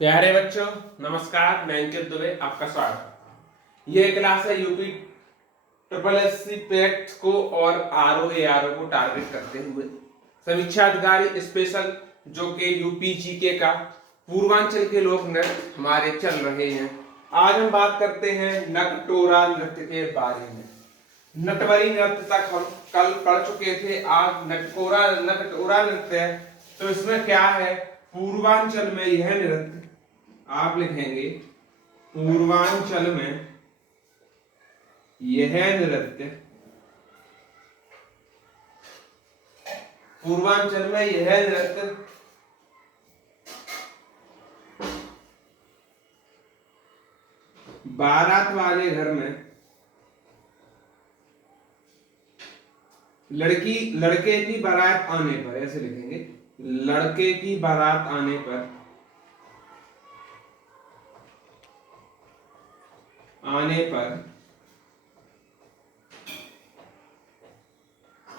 प्यारे बच्चों, नमस्कार। मैं अंकित दुबे, आपका स्वागत। यह क्लास है यूपी ट्रिपल एससी पैक्ट को और आरओ को टारगेट करते हुए समीक्षा अधिकारी स्पेशल, जो कि यूपी जीके का पूर्वांचल के लोक नृत्य हमारे चल रहे हैं। आज हम बात करते हैं नटटोरा नृत्य के बारे में। नटवरी नृत्य तक हम कल पढ़ चुके थे। आज नटटोरा नृत्य है। तो इसमें क्या है, पूर्वांचल में यह नृत्य आप लिखेंगे, पूर्वांचल में यह नृत्य, पूर्वांचल में यह नृत्य बारात वाले घर में लड़के की बारात आने पर, ऐसे लिखेंगे, लड़के की बारात आने पर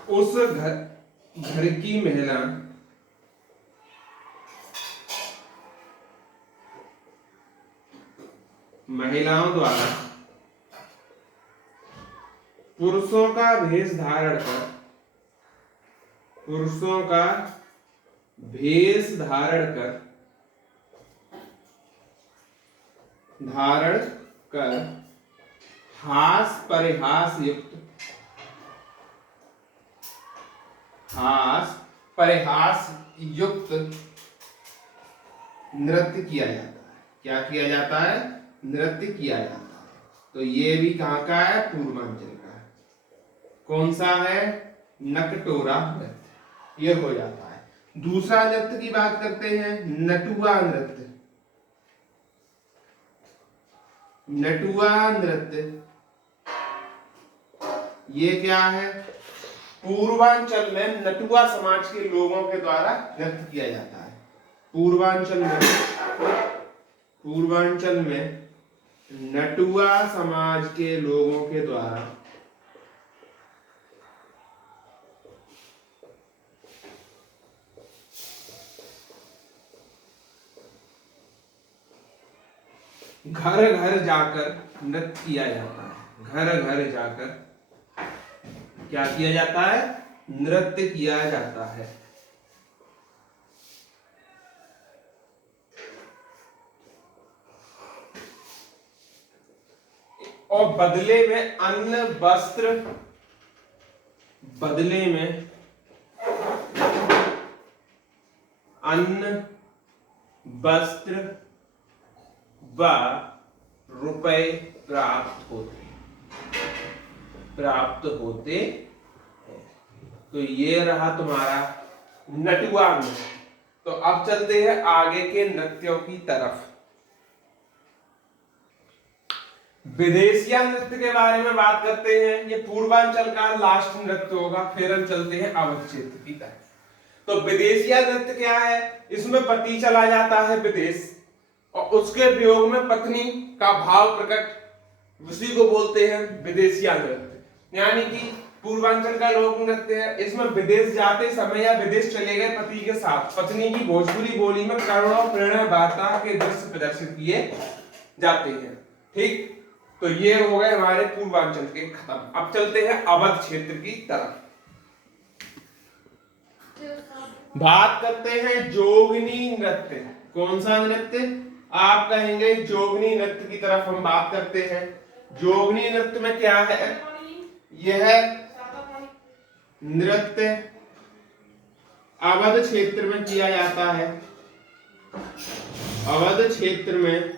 उस घर की महिलाओं द्वारा पुरुषों का भेष धारण कर हास परिहास युक्त नृत्य किया जाता है। क्या किया जाता है? नृत्य किया जाता है। तो ये भी कहाँ का है? पूर्वांचल का है। कौन सा है? नटटोरा नृत्य। ये हो जाता है। दूसरा नृत्य की बात करते हैं, नटुआ नृत्य। नटुआ नृत्य ये क्या है? पूर्वांचल में नटुआ समाज के लोगों के द्वारा नृत्य किया जाता है। पूर्वांचल में नटुआ समाज के लोगों के द्वारा घर घर जाकर नृत्य किया जाता है। घर घर जाकर क्या किया जाता है? नृत्य किया जाता है। और बदले में अन्न वस्त्र, व रुपए प्राप्त होते हैं। तो ये रहा तुम्हारा नटुआ नृत्य। तो अब चलते हैं आगे के नृत्यों की तरफ। विदेशिया नृत्य के बारे में बात करते हैं। ये पूर्वांचल का लास्ट नृत्य होगा। फिर हम चलते हैं अवध क्षेत्र की तरफ। तो विदेशिया नृत्य क्या है? इसमें पति चला जाता है विदेश और उसके वियोग में पत्नी का भाव प्रकट, उसी को बोलते हैं विदेशिया नृत्य। यानी कि पूर्वांचल का लोक नृत्य है। इसमें विदेश जाते समय या विदेश चले गए पति के साथ पत्नी की भोजपुरी बोली में करुणा प्रेरणा वार्ता के दृश्य प्रदर्शित किए जाते हैं। ठीक, तो ये हो गए हमारे पूर्वांचल के खत्म। अब चलते हैं अवध क्षेत्र की तरफ। बात करते हैं जोगनी नृत्य। कौन सा नृत्य? आप कहेंगे जोगनी नृत्य की तरफ हम बात करते हैं। जोगनी नृत्य में क्या है? यह नृत्य अवध क्षेत्र में किया जाता है। अवध क्षेत्र में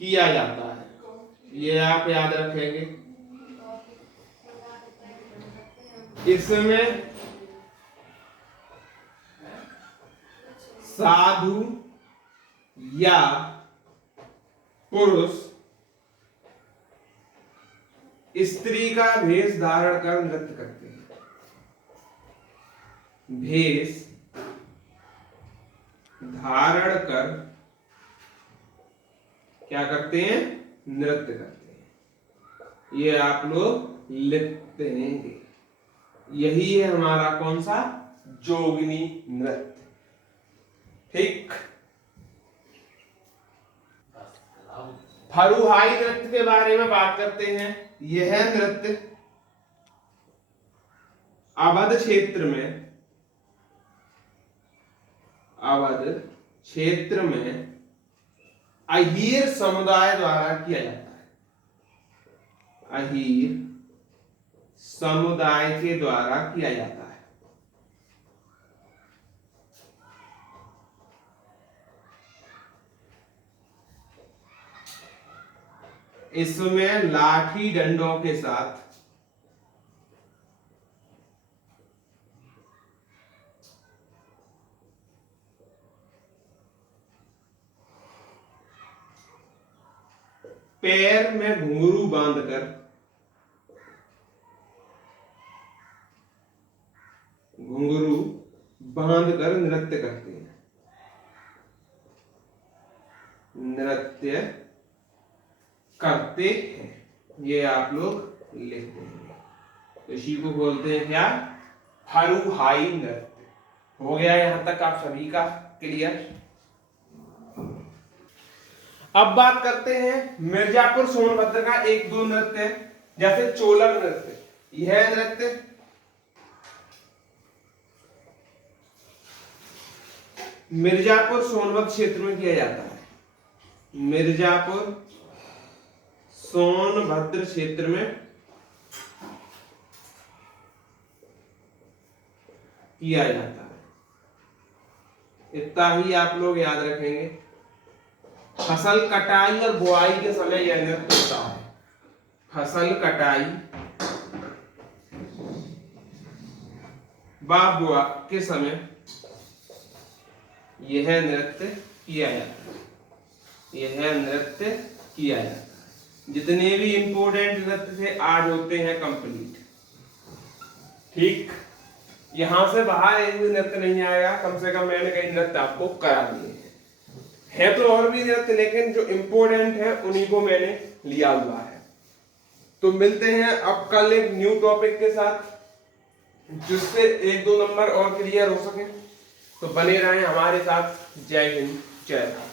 किया जाता है, ये आप याद रखेंगे। इसमें साधु या पुरुष स्त्री का भेष धारण कर नृत्य करते हैं। भेष धारण कर क्या करते हैं? नृत्य करते हैं। ये आप लोग लिखते हैं। यही है हमारा कौन सा? जोगनी नृत्य। ठीक, फरुहाई नृत्य के बारे में बात करते हैं। यह नृत्य अवध क्षेत्र में अहीर समुदाय द्वारा किया जाता है। अहीर समुदाय के द्वारा किया जाता है। इसमें लाठी डंडों के साथ पैर में घुंघरू बांधकर नृत्य करते हैं। ये आप लोग लिख देंगे। तो इसी को बोलते हैं क्या? फरुहाई नृत्य। हो गया यहां तक आप सभी का क्लियर। अब बात करते हैं मिर्जापुर सोनभद्र का एक दो नृत्य, जैसे चोलक नृत्य। यह नृत्य मिर्जापुर सोनभद्र क्षेत्र में किया जाता है। मिर्जापुर सोनभद्र क्षेत्र में किया जाता है। इतना ही आप लोग याद रखेंगे। फसल कटाई और बुआई के समय यह नृत्य होता है। फसल कटाई व बुआ के समय यह नृत्य किया जाता है। यह नृत्य किया जाता है। जितने भी इंपोर्टेंट नृत्य थे आज होते हैं कंप्लीट। ठीक, यहां से बाहर एक भी नृत्य नहीं आएगा। कम से कम मैंने कई नृत्य आपको करा दिए है तो और भी नृत्य, लेकिन जो इंपोर्टेंट है उन्हीं को मैंने लिया हुआ है। तो मिलते हैं अब कल एक न्यू टॉपिक के साथ, जिससे एक दो नंबर और क्लियर हो सके। तो बने रहें हमारे साथ। जय हिंद, जय भारत।